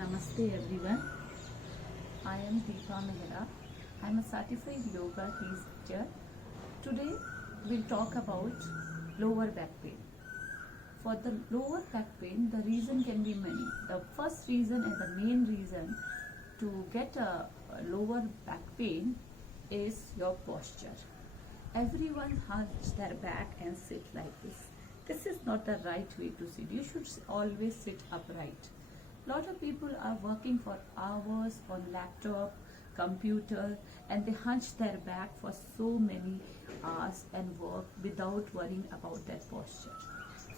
Namaste everyone. I am Deepa Mehra. I am a certified yoga teacher. Today we'll talk about lower back pain. For the lower back pain, the reason can be many. The first reason and the main reason to get a lower back pain is your posture. Everyone hunch their back and sit like this. This is not the right way to sit. You should always sit upright. Lot of people are working for hours on laptop, computer, and they hunch their back for so many hours and work without worrying about their posture.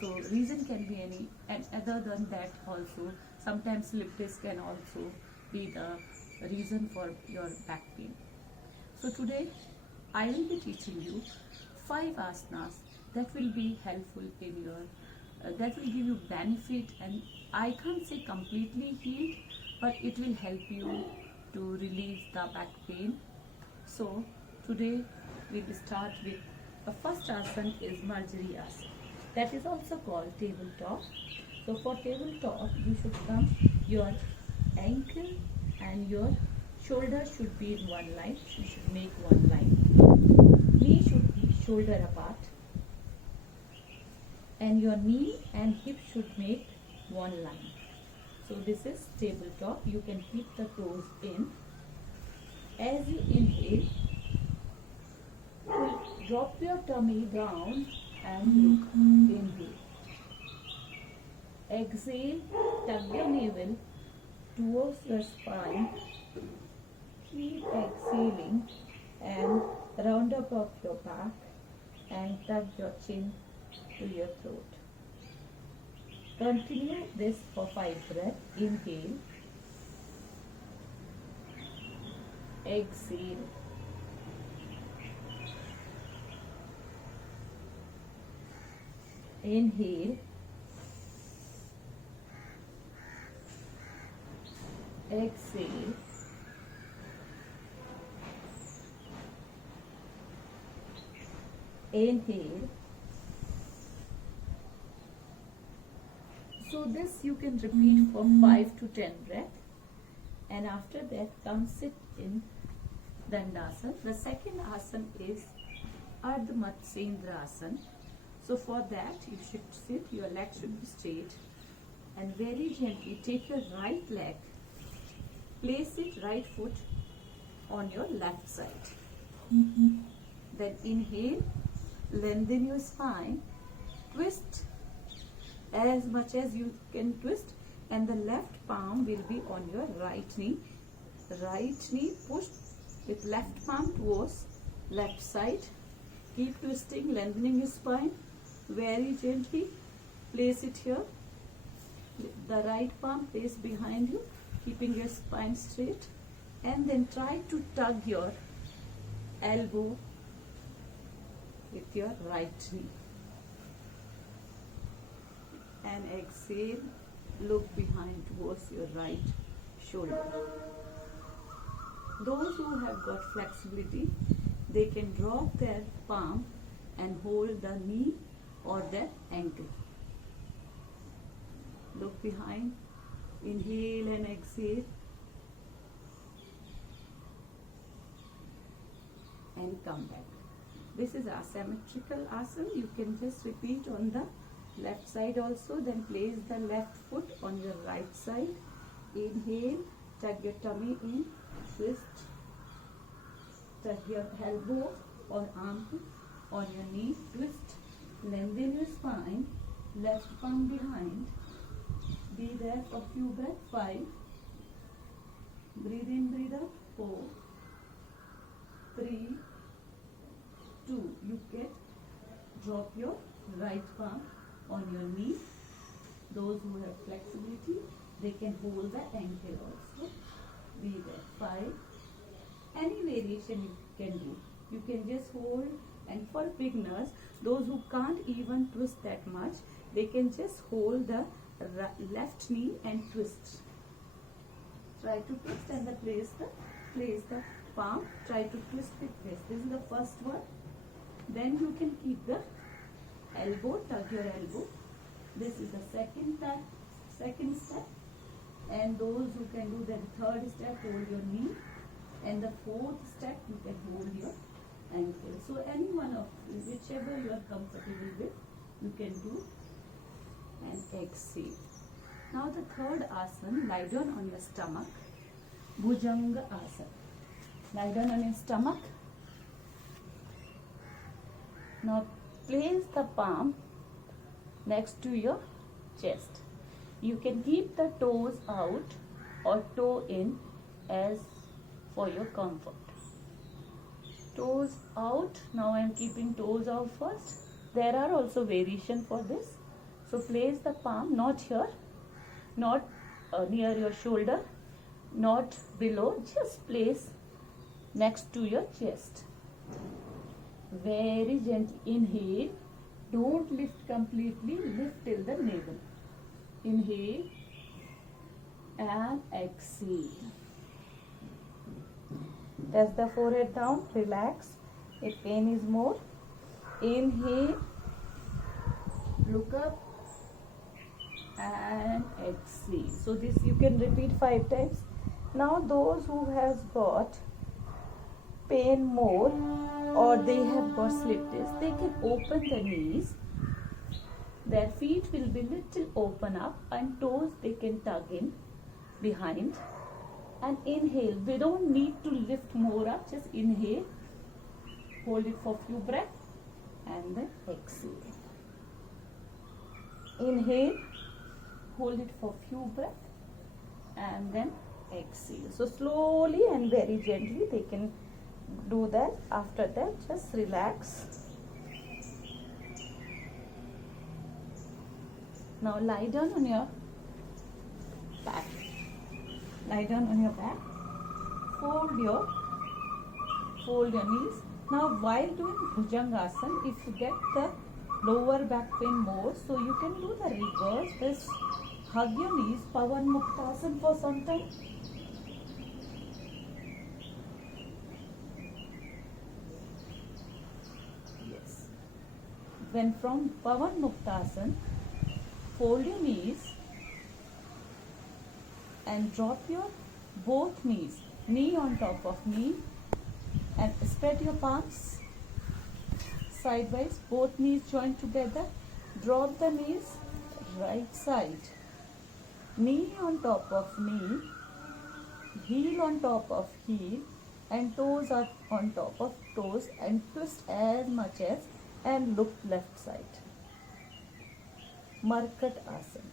So reason can be any, and other than that also, sometimes slip disc can also be the reason for your back pain. So today I will be teaching you 5 asanas that will be helpful in your that will give you benefit, and I can't say completely healed, but it will help you to relieve the back pain. So today we will start with the first asana is Marjari asana, that is also called tabletop. So for tabletop you should come, your ankle and your shoulder should be in one line. You should make one line. Knee should be shoulder apart, and your knee and hip should make one line. So this is tabletop. You can keep the toes in. As you inhale, drop your tummy down and look. Inhale. Exhale, tug your navel towards your spine. Keep exhaling and round up of your back and tug your chin to your throat. Continue this for 5 breaths. Inhale. Exhale. Inhale. Exhale. Inhale. So this you can repeat for 5 to 10 breaths, and after that come sit in Dandasana. The second asana is Ardha Matsyendrasana asana. So for that you should sit, your legs should be straight, and very gently take your right leg, place it right foot on your left side. Then inhale, lengthen your spine, twist as much as you can twist, and the left palm will be on your right knee. Right knee push with left palm towards left side. Keep twisting, lengthening your spine. Very gently place it here. The right palm place behind you, keeping your spine straight, and then try to tug your elbow with your right knee. And exhale, look behind towards your right shoulder. Those who have got flexibility, they can drop their palm and hold the knee or their ankle. Look behind, inhale and exhale, and come back. This is asymmetrical asana. You can just repeat on the left side also. Then place the left foot on your right side. Inhale, tug your tummy in, twist, tug your elbow or arm on your knee, twist, lengthen your spine, left palm behind. Be there for few breaths. 5. Breathe in, breathe out. 4, 3, 2. You get, drop your right palm on your knee. Those who have flexibility, they can hold the ankle also. Be there. 5. Any variation you can do. You can just hold, and for beginners, those who can't even twist that much, they can just hold the left knee and twist. Try to twist and then place the palm. Try to twist with this. This is the first one. Then you can keep the elbow, tug your elbow. This is the second step, And those who can do the third step, hold your knee, and the fourth step you can hold your ankle. So any one of whichever you are comfortable with, you can do, and exhale. Now the third asana, lie down on your stomach, Bhujanga asana. Lie down on your stomach. Now place the palm next to your chest. You can keep the toes out or toe in as for your comfort. Toes out. Now I am keeping toes out first. There are also variation for this. So place the palm not here, not near your shoulder, not below, just place next to your chest. Very gently inhale. Don't lift completely, lift till the navel. Inhale and exhale. Press the forehead down, relax. If pain is more, inhale, look up and exhale. So this you can repeat 5 times. Now those who has got pain more or they have got slip disc, they can open the knees. Their feet will be little open up and toes they can tug in behind. And inhale. We don't need to lift more up. Just inhale. Hold it for few breaths and then exhale. Inhale. Hold it for few breaths and then exhale. So slowly and very gently they can do that. After that, just relax. Now lie down on your back. Lie down on your back. Fold your knees. Now while doing Bhujangasana, if you get the lower back pain more, so you can do the reverse. Just hug your knees, Pavan Muktasana for some time. Yes. Then from Pavan Muktasana, fold your knees and drop your both knees, knee on top of knee, and spread your palms sidewise, both knees joined together. Drop the knees right side, knee on top of knee, heel on top of heel, and toes are on top of toes, and twist as much as and look left side. Markat Asana.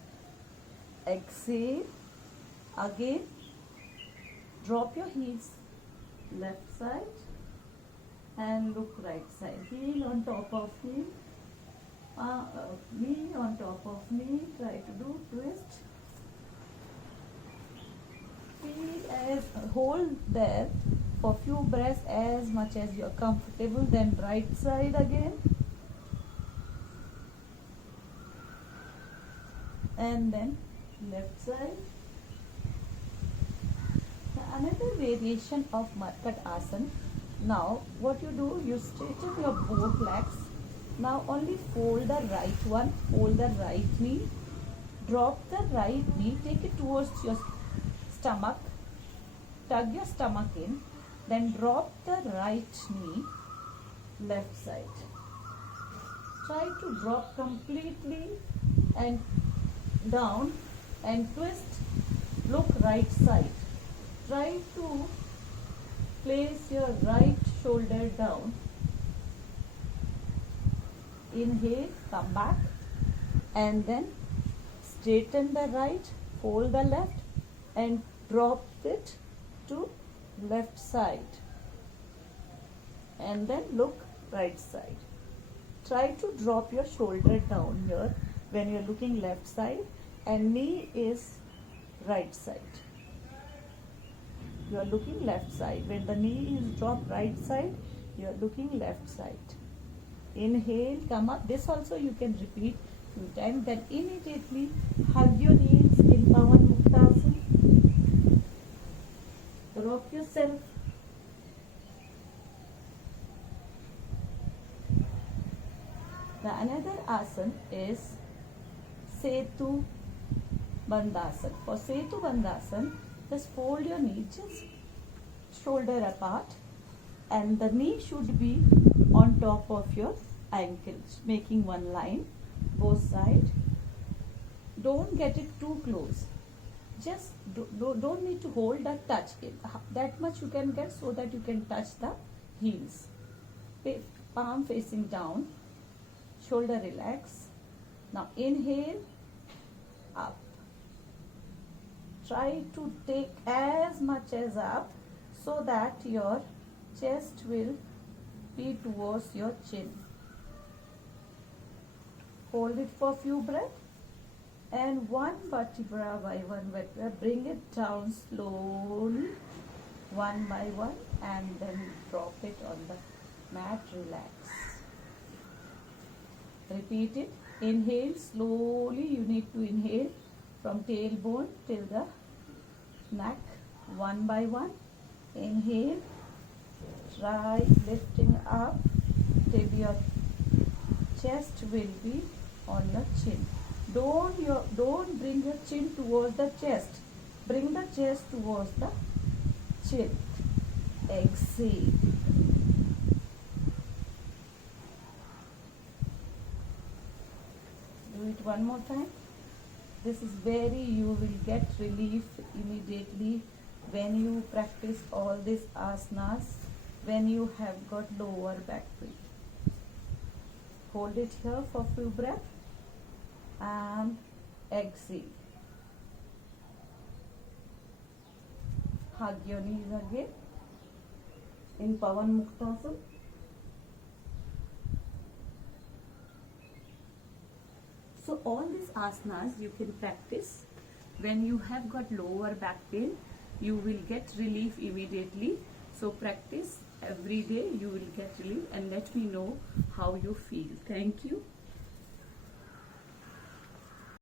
Exhale. Again, drop your heels left side and look right side. Heel on top of heel, knee on top of knee. Try to do twist. Feel as hold there for few breaths as much as you are comfortable. Then right side again, and then left side. Another variation of Markat Asana. Now what you do, you straighten your both legs. Now only fold the right one, fold the right knee, drop the right knee, take it towards your stomach, tug your stomach in, then drop the right knee left side. Try to drop completely and down and twist, look right side. Try to place your right shoulder down. Inhale, come back, and then straighten the right, fold the left, and drop it to left side. And then look right side. Try to drop your shoulder down here when you're looking left side, and knee is right side. You are looking left side. When the knee is dropped right side, you are looking left side. Inhale, come up. This also you can repeat few times. Then immediately hug your knees in Pavan Muktasana. Rock yourself. The another asana is Setu Bandhasan. For Setu Bandhasan, just fold your knee just shoulder apart, and the knee should be on top of your ankles, making one line both sides. Don't get it too close. Just don't need to hold or touch it. That much you can get so that you can touch the heels. Palm facing down, shoulder relax. Now inhale, up. Try to take as much as up so that your chest will be towards your chin. Hold it for a few breaths, and one vertebra by one vertebra, bring it down slowly, one by one, and then drop it on the mat. Relax. Repeat it. Inhale slowly. You need to inhale from tailbone till the neck, one by one. Inhale. Try lifting up till your chest will be on your chin. Don't bring your chin towards the chest. Bring the chest towards the chin. Exhale. Do it one more time. This is you will get relief immediately when you practice all these asanas, when you have got lower back pain. Hold it here for a few breaths and exhale. Hug your knees again in Pavan Muktasana. So all these asanas you can practice when you have got lower back pain. You will get relief immediately. So practice every day, you will get relief, and let me know how you feel. Thank you.